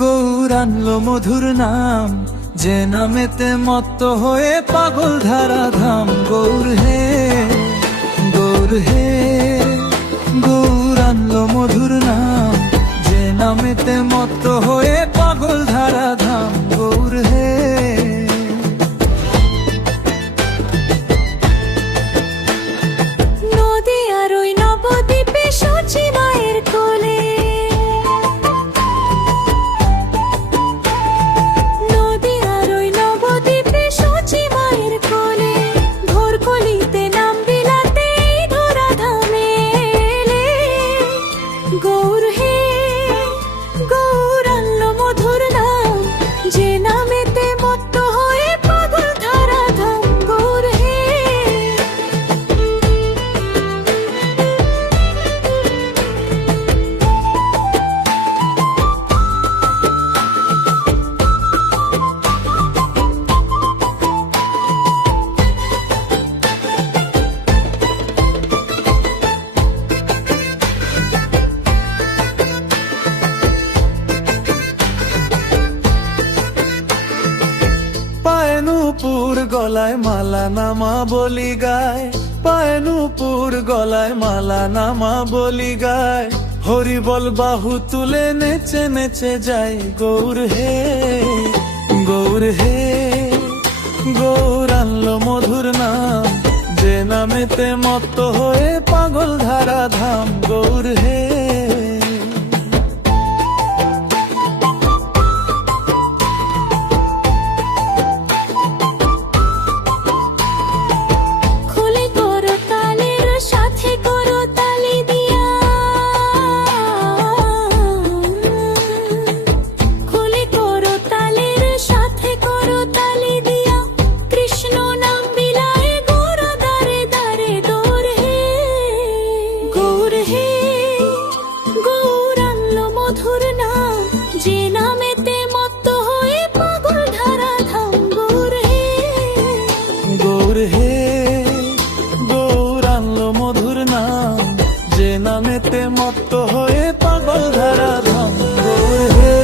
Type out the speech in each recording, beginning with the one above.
গৌর আনলো মধুর নাম, যে নামেতে মত্ত হয়ে পাগল ধারা ধাম। গৌর হে, গৌর হে, গৌর আনলো মধুর নাম, যে নামেতে মত্ত হয়ে পাগল ধারা ধাম। গৌর হে, নদী আর ওই নবদ্বীপে সচি মায়ের কোলে, নদী আর ওই নবদ্বীপে সচি মায়ের কোলে, ভোর কলিতে নাম বিলাতে ধরা ধামে এলে। গৌর হে, গৌর আনলো মধুর নাম, যে নামেতে মত্ত হয়ে পাগল ধারা ধাম। গৌর হে, পায়ে নূপুর গলায় মালা নামা বলি গায়, পায়ে নূপুর গলায় মালা নামা বলি গায়। হরি বল বাহু তুলে নেচে নেচে যায়। গৌর হে, গৌর হে, গৌর আনলো মধুর নাম, যে নামেতে মত্ত হয়ে পাগল ধারা ধাম। গৌর হে, খুলে করো তালের সাথে করো তালি দিয়া, খুলে করো তালের সাথে করো তালি দিয়া, কৃষ্ণ নাম বিলায় গৌর দারে দারে। গৌর হে, গৌর হে, গৌর আনলো মধুর নাম, যে নামেতে মত্ত হয়ে পাগল ধারা ধাম। গৌর হে, গৌর হে, গৌর আনলো মধুর নাম, যে নামেতে মত্ত হয়ে পাগল ধারা ধাম। গৌর হে,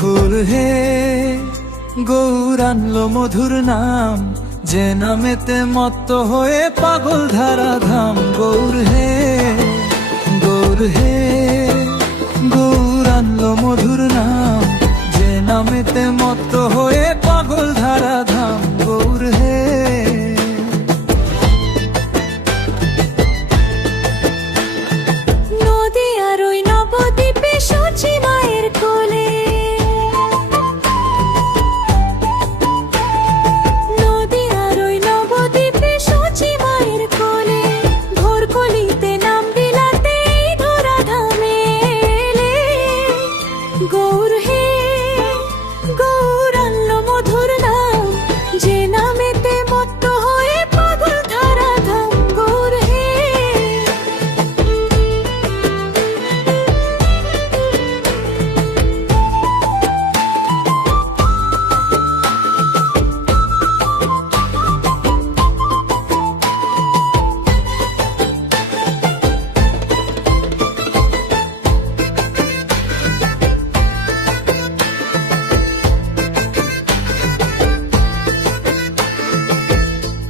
গৌর হে, গৌর আনলো মধুর নাম, যে নামেতে মত্ত হয়ে পাগল ধারা ধাম। গৌর হে, গৌর হে, গৌর আনলো মধুর নাম, যে নামেতে মত্ত হয়ে পাগল ধারা ধাম। গৌর হে, নদী আর ওই নবদ্বীপে সচি মায়ের কোলে, নদী আর ওই নবদ্বীপে সচি মায়ের কোলে, ভোর কলিতে নাম বিলাতে ধরা ধামে এলে। গৌর হে, গৌর আনলো মধুর নাম, যে নামেতে মত্ত হয়ে পাগল ধারা ধাম। গৌর হে,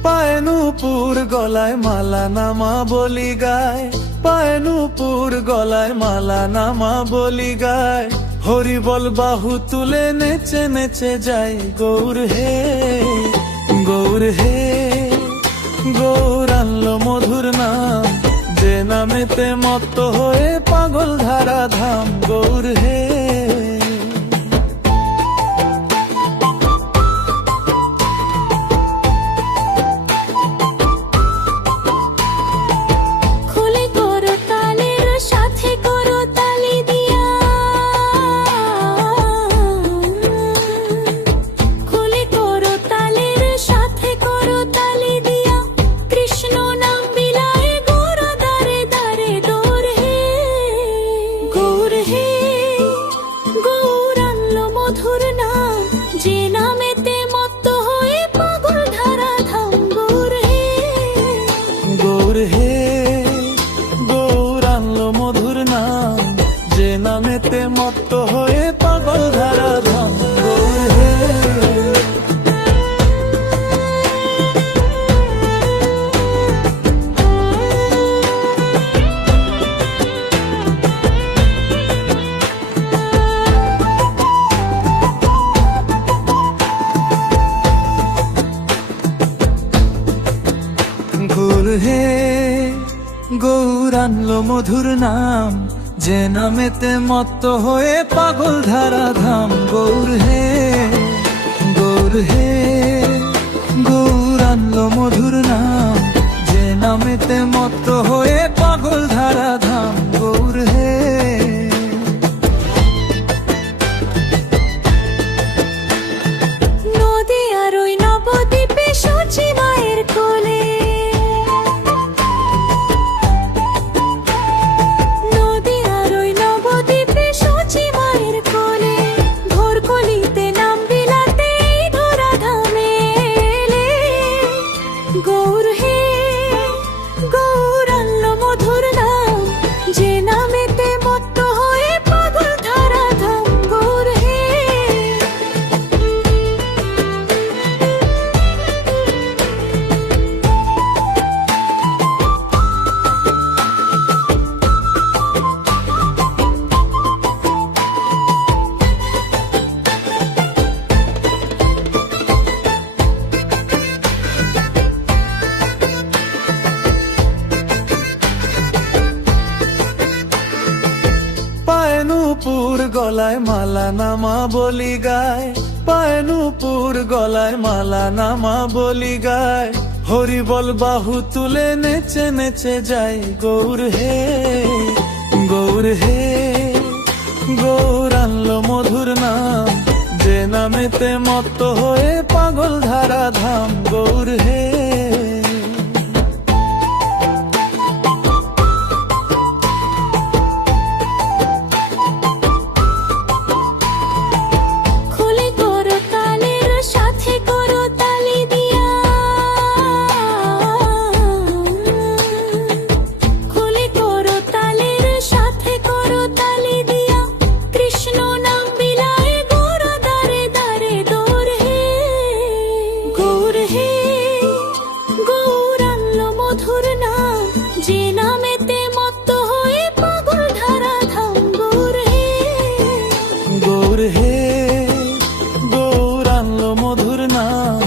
পায়ে নূপুর গলায় মালা নামা বলি গায়, পায়ে নূপুর গলায় মালা নামা বলি গায়। হরি বল বাহু তুলে নেচে নেচে যায়। গৌর হে, গৌর হে, গৌর আনলো মধুর নাম, যে নামেতে মত্ত হয়ে পাগল ধারা ধাম। গৌর হে, খুলে করো তালের সাথে করো তালি দিয়া, খুলে করো তালের সাথে করো তালি দিয়া, কৃষ্ণ নাম বিলায় গৌর দারে মত্ত হয়ে পাগল ধারা ধাম গৌর হে। গৌর হে গৌর আনলো মধুর নাম, যে নামেতে মত্ত হয়ে পাগল ধারা ধাম গৌর হে। গৌর হে গৌর আনলো মধুর নাম, যে নামেতে মত্ত হয়ে পাগল ধারা ধাম গৌর হে। নদী আর ওই নবদ্বীপে সূচি মায়ের কোলে, নদী আর ওই নবদ্বীপে সূচি মায়ের কোলে, ভোর কলিতে নাম বিলাতে এই ধরা ধামে এলে। গৌর হে গৌর আনলো মধুর নাম, যে নামেতে মত্ত হয়ে পাগল ধারা ধাম গৌর হে। পায়ে নূপুর গলায় মালা নামা বলি গায়, পায়ে নূপুর গলায় মালা নামা বলি গায়, হরি বল বাহু তুলে নেচে নেচে যায় গৌর হে। গৌর হে গৌর আনলো মধুর নাম, যে নামেতে মত্ত হয়ে পাগল ধারা ধাম গৌর হে। খুলে করো তালের সাথে করো তালি দিয়া, খুলে করো তালের সাথে করো তালি দিয়া, কৃষ্ণ নাম বিলায় গৌর দারে দারে দৌর হে। গৌর হে গৌর আনলো মধুর নাম, যে নামেতে মত্ত হয়ে পাগল ধারা ধাম গৌর হে। গৌর হে গৌর আনলো মধুর নাম,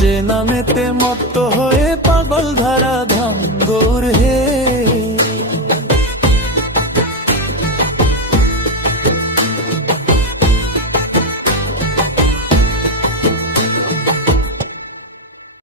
যে নামেতে মত্ত হয়ে পাগল ধারা ধাম গৌর হে।